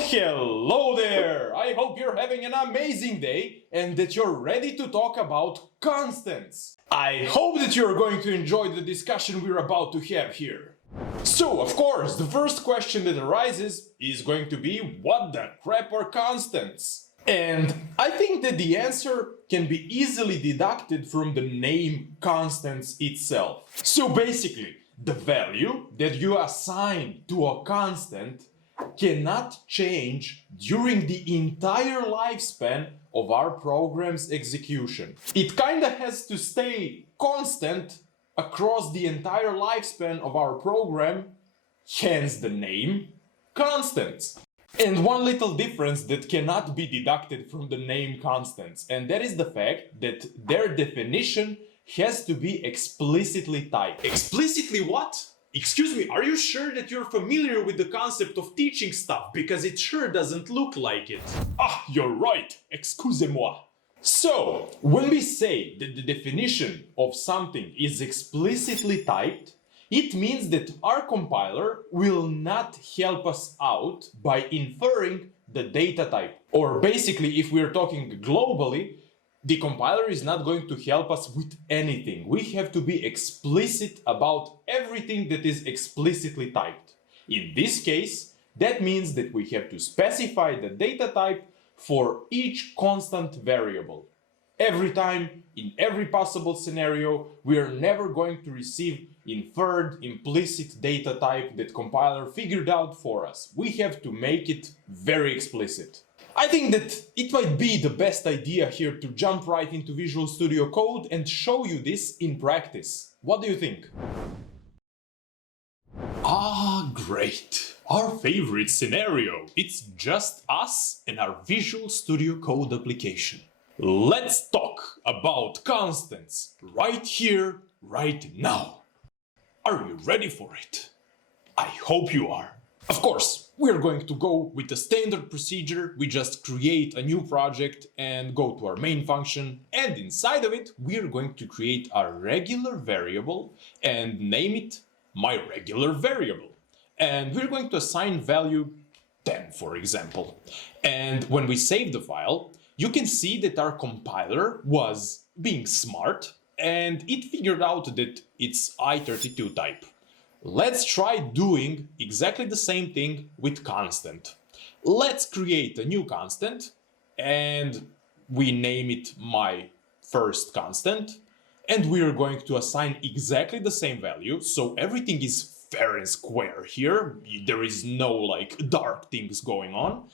Hello there! I hope you're having an amazing day and that you're ready to talk about constants. I hope that you're going to enjoy the discussion we're about to have here. So, of course, the first question that arises is going to be, what the crap are constants? And I think that the answer can be easily deducted from the name constants itself. So basically, the value that you assign to a constant cannot change during the entire lifespan of our program's execution. It kinda has to stay constant across the entire lifespan of our program, hence the name constants. And one little difference that cannot be deducted from the name constants, and that is the fact that their definition has to be explicitly typed. Explicitly what? Excuse me, are you sure that you're familiar with the concept of teaching stuff? Because it sure doesn't look like it. Ah, you're right, excusez-moi. So, when we say that the definition of something is explicitly typed, it means that our compiler will not help us out by inferring the data type. Or basically, if we're talking globally, the compiler is not going to help us with anything. We have to be explicit about everything that is explicitly typed. In this case, that means that we have to specify the data type for each constant variable. Every time, in every possible scenario, we are never going to receive inferred, implicit data type that compiler figured out for us. We have to make it very explicit. I think that it might be the best idea here to jump right into Visual Studio Code and show you this in practice. What do you think? Ah, great! Our favorite scenario. It's just us and our Visual Studio Code application. Let's talk about constants right here, right now. Are you ready for it? I hope you are. Of course, we're going to go with the standard procedure. We just create a new project and go to our main function, and inside of it we're going to create a regular variable and name it my regular variable. And we're going to assign value 10, for example. And when we save the file, you can see that our compiler was being smart and it figured out that it's i32 type. Let's try doing exactly the same thing with constant. Let's create a new constant and we name it my first constant, and we are going to assign exactly the same value, so everything is fair and square here. There is no like dark things going on.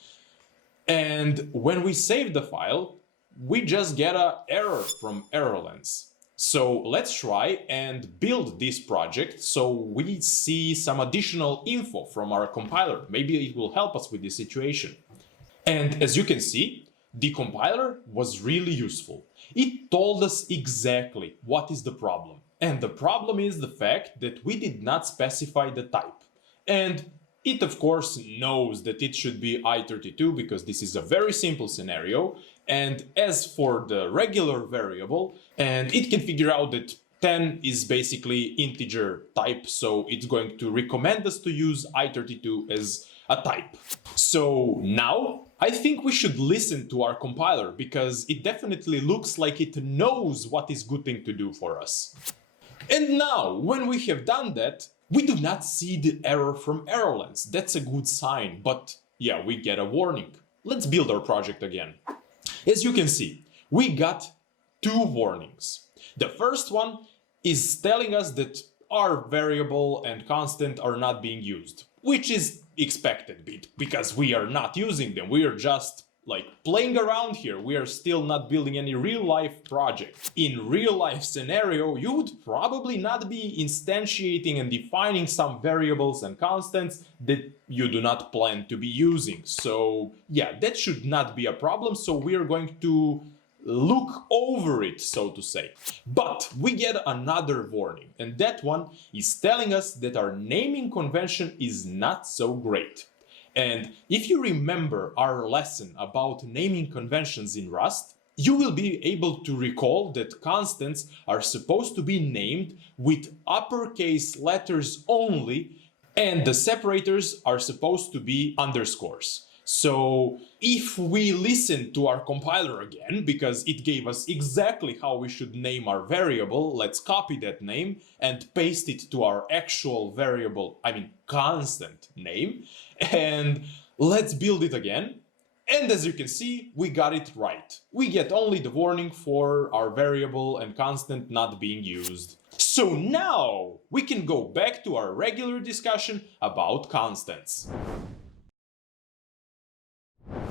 And when we save the file, we just get an error from ErrorLens. So let's try and build this project so we see some additional info from our compiler. Maybe it will help us with this situation. And as you can see, the compiler was really useful. It told us exactly what is the problem. And the problem is the fact that we did not specify the type. And it of course knows that it should be i32 because this is a very simple scenario. And as for the regular variable, and it can figure out that 10 is basically integer type, so it's going to recommend us to use i32 as a type. So now I think we should listen to our compiler because it definitely looks like it knows what is good thing to do for us. And now, when we have done that, we do not see the error from ErrorLens. That's a good sign, but yeah, we get a warning. Let's build our project again. As you can see, we got two warnings. The first one is telling us that our variable and constant are not being used, which is expected because we are not using them. We are just like playing around here. We are still not building any real life project. In real life scenario, you would probably not be instantiating and defining some variables and constants that you do not plan to be using. So yeah, that should not be a problem. So we are going to look over it, so to say. But we get another warning, and that one is telling us that our naming convention is not so great. And if you remember our lesson about naming conventions in Rust, you will be able to recall that constants are supposed to be named with uppercase letters only, and the separators are supposed to be underscores. So if we listen to our compiler again, because it gave us exactly how we should name our variable, let's copy that name and paste it to our actual variable, constant name, and let's build it again. And as you can see, we got it right. We get only the warning for our variable and constant not being used. So now we can go back to our regular discussion about constants.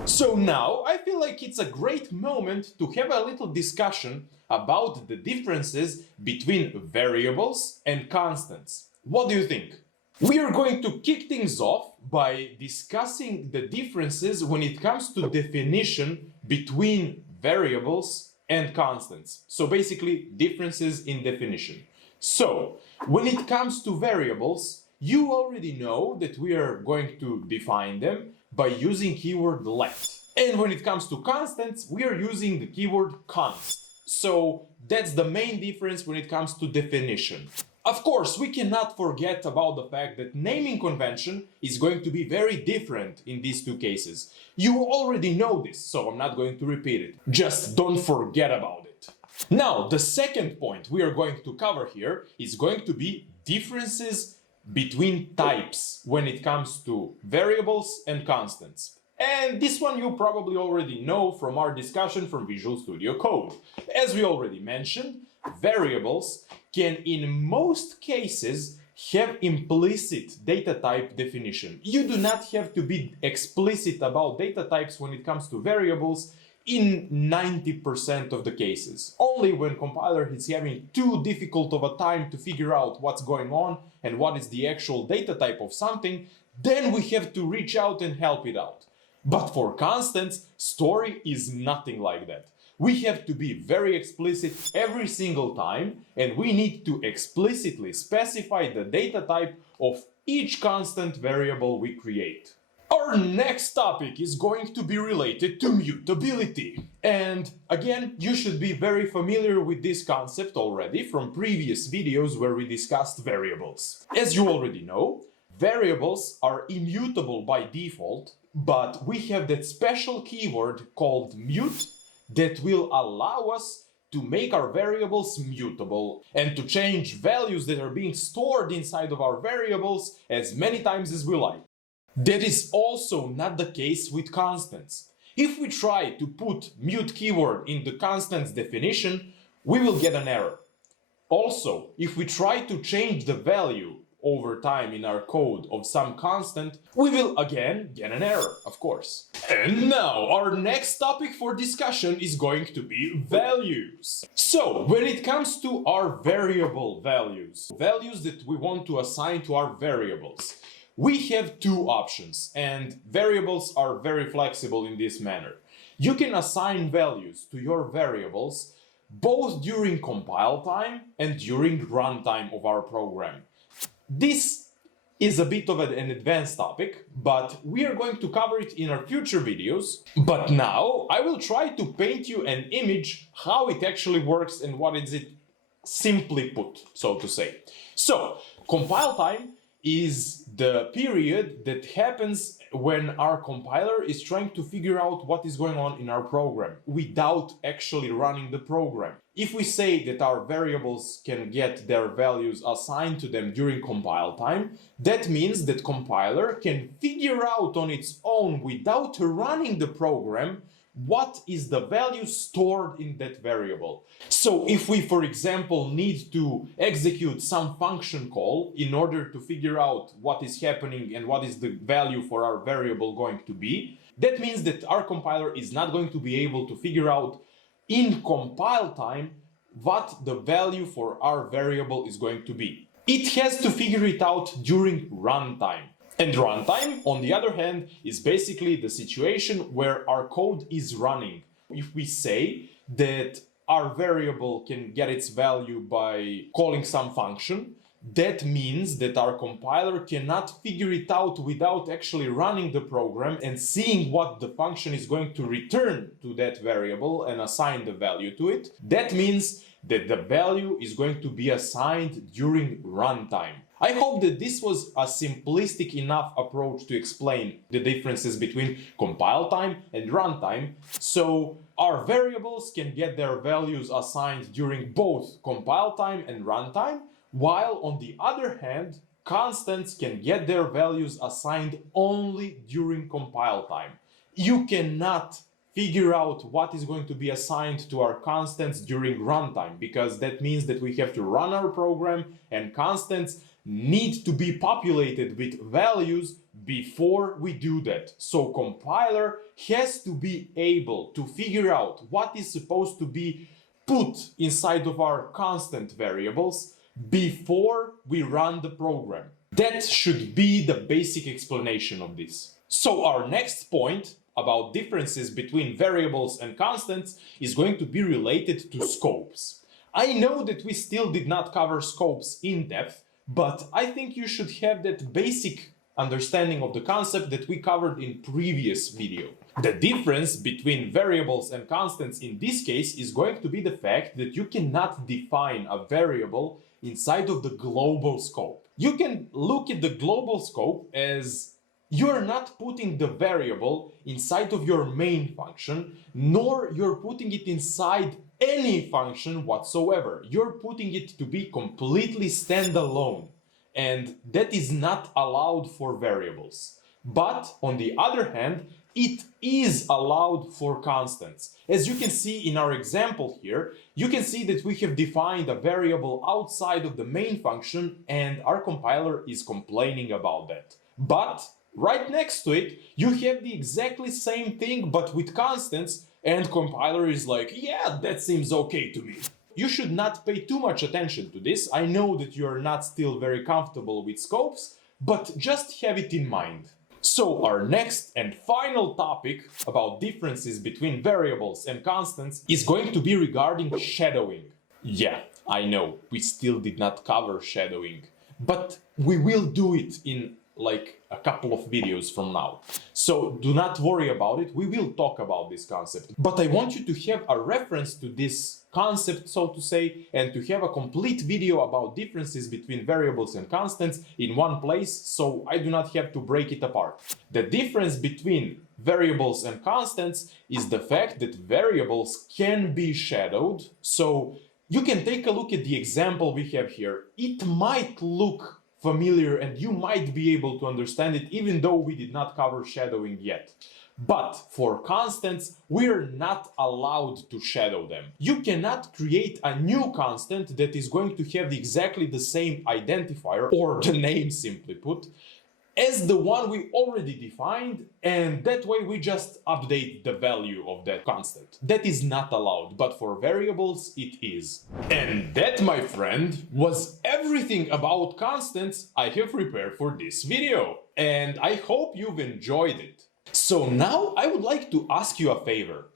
So now I feel like it's a great moment to have a little discussion about the differences between variables and constants. What do you think? We are going to kick things off by discussing the differences when it comes to definition between variables and constants. So basically differences in definition. So when it comes to variables, you already know that we are going to define them by using keyword let. And when it comes to constants, we are using the keyword const. So that's the main difference when it comes to definition. Of course, we cannot forget about the fact that naming convention is going to be very different in these two cases. You already know this, so I'm not going to repeat it. Just don't forget about it. Now, the second point we are going to cover here is going to be differences between types when it comes to variables and constants. And this one you probably already know from our discussion from Visual Studio Code. As we already mentioned, variables can in most cases have implicit data type definition. You do not have to be explicit about data types when it comes to variables in 90% of the cases. Only when compiler is having too difficult of a time to figure out what's going on and what is the actual data type of something, then we have to reach out and help it out. But for constants, story is nothing like that. We have to be very explicit every single time, and we need to explicitly specify the data type of each constant variable we create. Our next topic is going to be related to mutability. And again, you should be very familiar with this concept already from previous videos where we discussed variables. As you already know, variables are immutable by default, but we have that special keyword called mute that will allow us to make our variables mutable and to change values that are being stored inside of our variables as many times as we like. That is also not the case with constants. If we try to put mute keyword in the constant's definition, we will get an error. Also, if we try to change the value over time in our code of some constant, we will again get an error, of course. And now our next topic for discussion is going to be values. So when it comes to our variable values that we want to assign to our variables, we have two options, and variables are very flexible in this manner. You can assign values to your variables both during compile time and during runtime of our program. This is a bit of an advanced topic, but we are going to cover it in our future videos. But now I will try to paint you an image how it actually works and what is it simply put, so to say. So, compile time is the period that happens when our compiler is trying to figure out what is going on in our program without actually running the program. If we say that our variables can get their values assigned to them during compile time, that means that compiler can figure out on its own without running the program what is the value stored in that variable. So if we, for example, need to execute some function call in order to figure out what is happening and what is the value for our variable going to be, that means that our compiler is not going to be able to figure out in compile time what the value for our variable is going to be. It has to figure it out during runtime. And runtime, on the other hand, is basically the situation where our code is running. If we say that our variable can get its value by calling some function, that means that our compiler cannot figure it out without actually running the program and seeing what the function is going to return to that variable and assign the value to it. That means that the value is going to be assigned during runtime. I hope that this was a simplistic enough approach to explain the differences between compile time and runtime, so our variables can get their values assigned during both compile time and runtime, while on the other hand, constants can get their values assigned only during compile time. You cannot figure out what is going to be assigned to our constants during runtime, because that means that we have to run our program and constants need to be populated with values before we do that. So compiler has to be able to figure out what is supposed to be put inside of our constant variables before we run the program. That should be the basic explanation of this. So our next point about differences between variables and constants is going to be related to scopes. I know that we still did not cover scopes in depth, but I think you should have that basic understanding of the concept that we covered in previous video. The difference between variables and constants in this case is going to be the fact that you cannot define a variable inside of the global scope. You can look at the global scope as you're not putting the variable inside of your main function, nor you're putting it inside any function whatsoever. You're putting it to be completely standalone, and that is not allowed for variables. But on the other hand, it is allowed for constants. As you can see in our example here, you can see that we have defined a variable outside of the main function, and our compiler is complaining about that. But right next to it, you have the exactly same thing but with constants, and compiler is like, yeah, that seems okay to me. You should not pay too much attention to this. I know that you are not still very comfortable with scopes, but just have it in mind. So our next and final topic about differences between variables and constants is going to be regarding shadowing. Yeah, I know, we still did not cover shadowing, but we will do it in like a couple of videos from now. So do not worry about it, we will talk about this concept. But I want you to have a reference to this concept, so to say, and to have a complete video about differences between variables and constants in one place, so I do not have to break it apart. The difference between variables and constants is the fact that variables can be shadowed. So you can take a look at the example we have here. It might look familiar and you might be able to understand it even though we did not cover shadowing yet. But for constants, we're not allowed to shadow them. You cannot create a new constant that is going to have exactly the same identifier, or the name simply put, as the one we already defined, and that way we just update the value of that constant. That is not allowed, but for variables it is. And that, my friend, was everything about constants I have prepared for this video, and I hope you've enjoyed it. So now I would like to ask you a favor.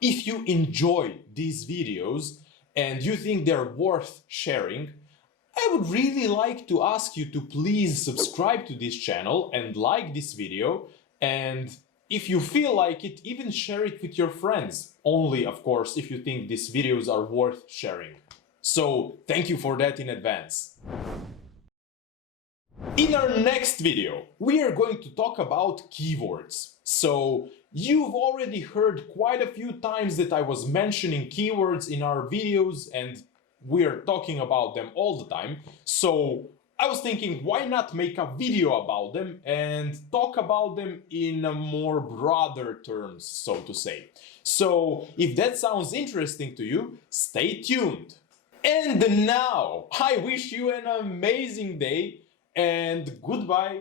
If you enjoy these videos and you think they're worth sharing, I would really like to ask you to please subscribe to this channel and like this video, and if you feel like it, even share it with your friends. Only, of course, if you think these videos are worth sharing. So thank you for that in advance. In our next video, we are going to talk about keywords. So you've already heard quite a few times that I was mentioning keywords in our videos, and we're talking about them all the time. So I was thinking, why not make a video about them and talk about them in a more broader terms, so to say. So if that sounds interesting to you, stay tuned. And now I wish you an amazing day and goodbye.